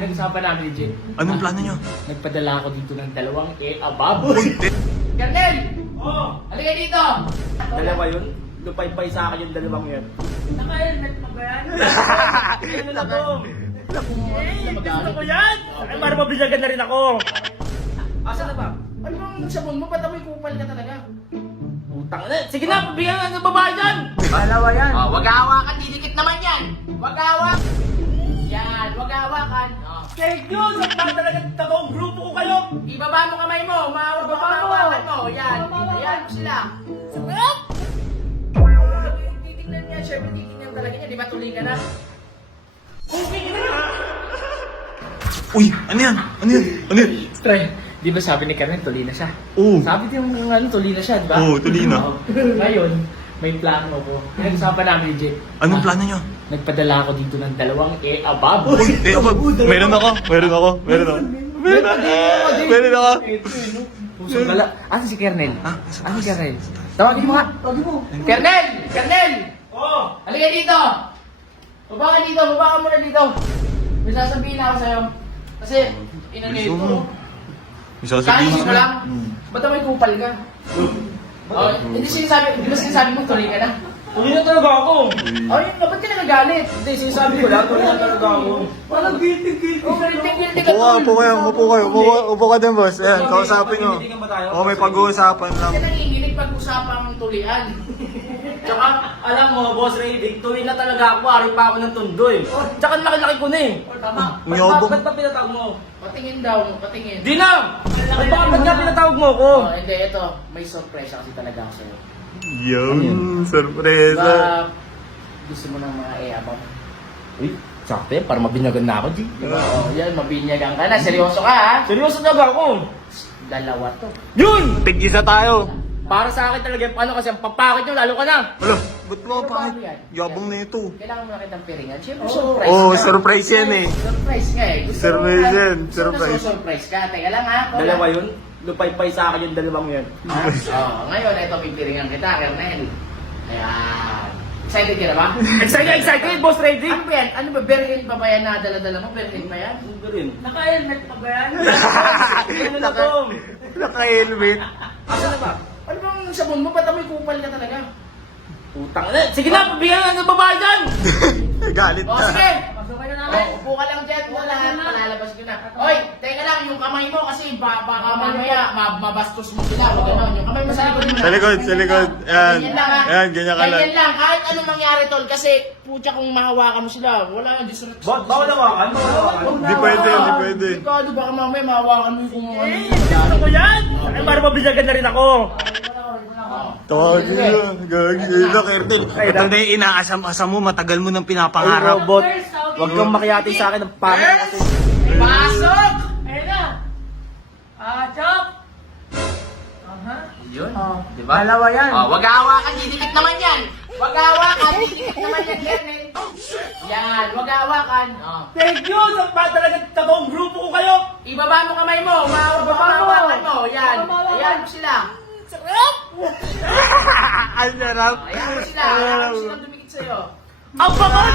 Pinag-usapan namin ni Jin. Anong plano nyo? Nagpadala ako dito ng dalawang baboy. Kernel! Oo! Halika dito! Dalawa yun? Lupay-pay sa akin yung dalawang yun. Naka-helmet pa ba yan? Ano na to? Gusto ko yan! Ay, para mabinyagan na rin ako! Asa na ba? Ano bang sabon mo? Ba't amoy kupal ka talaga? Utang na! Sige na! Pabigyan na ng babae dyan! Dalawa yan. Oh, wag hawakan, didikit naman yan! Wag hawak! Yan, wag hawakan. Oh. Thank you! Sa talagang taong grupo ko kayo! Ibaba mo kamay mo, hawakan mo. Yan, ayan mo sila. Sarap! Titignan niya, syempre titignan talaga niya. Di ba tuloy ka na? Uy, ano yan? Ano yan? Ano yan? Try. Di ba sabi ni Carmen, tuloy na siya? Oo. Sabi din yung ano, tuloy na siya, di ba? Oo, tuloy na. Oo. Ngayon, may plano ko. Pinag-usapan namin ni Jake. Anong plano nyo? Nagpadala ako dito ng dalawang baboy. Meron ako. Meron ako. Meron ako. Meron ako. Meron ako. Pusong gala. Asan si Kernel? Ha? Asan si Kernel? Tawagin mo nga. Tawagin mo. Kernel! Kernel! Oo! Halika dito! Baba ka dito. Baba ka muna dito. May sasabihin ako sa'yo. Kasi, inano Gusto ito. mo? May sasabihin Kaisip mo lang. Hmm. Ba't may kupal ka? Oh, hindi sinasabi, di ba sinasabi mo tuloy ka na? Tuloy na talaga ako! Oh, yun na, ba't ka nagagalit? Hindi, sinasabi ko lang, tuloy na talaga ako. Walang guilty. Oh, guilty ka Upo ka, upo kayo, upo kayo. Upo ka din, boss. Ayan, kausapin nyo. Pag-ibitigan ba tayo? Oo, may pag-uusapan lang. Kasi nanginginig pag-usapang tulian. Tsaka, alam mo, Boss Ray, tuloy na talaga ako, ari pa ako ng tondo eh. Tsaka laki-laki ko na eh. Tama. Ang yabang. Ba't ba pinatawag mo? Patingin daw, patingin. Di na! Ba't nga pinatawag mo ako? Oh, hindi, ito. May surprise kasi talaga ako sa'yo. Yung sorpresa. Ba, gusto mo ng mga abang? Uy, sakto yan, para mabinyagan na ako, G. Oo, yan, mabinyagan ka na. Seryoso ka, ha? Seryoso talaga ako. Dalawa to. Yun! Tig-isa tayo. Para sa akin talaga, ano kasi, ang papakit nyo, lalo ka na. Wala, ba't mo Pero pa? paano yan? Yabang na ito. Kailangan mo na kitang piringan. Siyempre, Oo. surprise Oo, ka. surprise yan eh. Surprise nga eh. Gusto Surprise mo, yan, gusto surprise. mo surprise ka. Teka lang, ha? Dalawa yun? Lupay-pay sa akin yung dalawang yun. Ha? Oh, ngayon, ito, pipiringan kita, Kernel. Ayan. Excited ka na ba? Excited, Boss Ray, G. Ano ba yan? Ano ba? Berlin pa ba yan na dala-dala mo? Berlin pa yan? Ano rin? Naka-helmet pa ba yan? Ano na to? Naka-helmet. Asa na ba? Ano bang sabon mo? Ba't amoy kupal ka talaga? Utang na! Sige na, pabigyan na ng babae dyan! Galit O, na. sige! Upo ka lang dyan. Wala, palalabas ko na. Oy, teka lang, yung kamay mo kasi baka mamaya mabastos mo sila. Huwag ganon. Yung kamay mo sa likod mo. Sa likod, sa likod. Ayan. Ganyan lang, ha? Ayan, ganyan ka lang. Ganyan lang. Kahit anong mangyari, tol. Kasi, putya kung mahawakan mo sila. Wala yung disrespect. Bawal hawakan? Bawal hawakan? Di pwede, di pwede. Ikaw, baka mamaya mahawakan mo yung kung ano. Gusto ko yan! Ay, para mabinyagan na rin ako. Tawag nyo. Gagawin na, Kernel. Ito na yung inaasam-asam mo. Matagal mo nang Ay, pinapangarap. robot. Huwag kang makiati sa akin ng pangit kasi. Pasok! Ayun na! Chop! Aha. Yun. Di ba? Dalawa yan. Oh, wag hawakan, didikit naman yan. Wag hawakan, didikit naman yan, Kernel. Yan, wag hawakan. Oh. Thank you! Sa talagang taong grupo ko kayo! Ibaba mo kamay mo, hawakan mo. Yan, ayan mo sila. Sarap! Ang sarap. Ayan mo sila, ayan mo sila dumikit sa'yo. Ang bangal!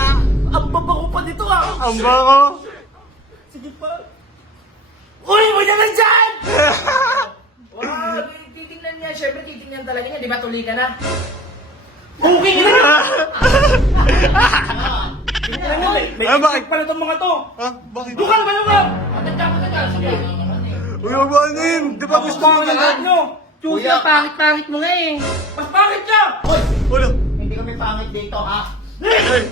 Ang babango pa dito ah! Ang bango. Sige pa. Uy! May naman dyan! Wow, titingnan niya, syempre titingnan talaga niya, di ba tuloy ka na? Okay na! Ah, bakit? Pala itong mga to! Ha? Bakit? Lukan ba lukan? Maganda ka, sige. Uy, ang banim. Di ba gusto mo Ang yan? nyo! Kuya, pangit-pangit mo nga eh. Mas pangit ka! Wala. Hindi kami pangit dito, ha? Ay.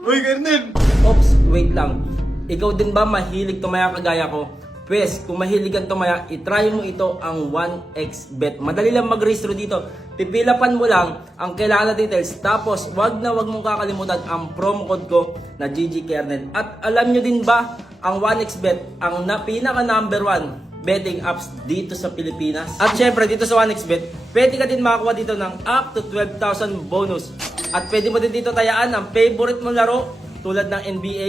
Uy, Kernel. Ops, wait lang. Ikaw din ba mahilig tumaya kagaya ko? Pwes, kung mahilig kang tumaya, itry mo ito ang 1xbet. Madali lang mag-registro dito. Pipilapan mo lang ang kailangan na details. Tapos, wag mong kakalimutan ang promo code ko na GGKernel. At alam nyo din ba, ang 1xbet, ang pinaka number 1 betting apps dito sa Pilipinas. At syempre, dito sa 1xbet, pwede ka din makakuha dito ng up to 12,000 bonus. At pwede mo din dito tayaan ang favorite mong laro tulad ng NBA,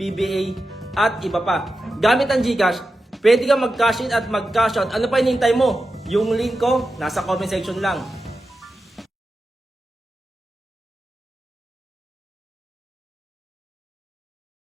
PBA, at iba pa. Gamit ang GCash, pwede ka mag-cash in at mag-cash out. Ano pa hinihintay mo? Yung link ko, nasa comment section lang.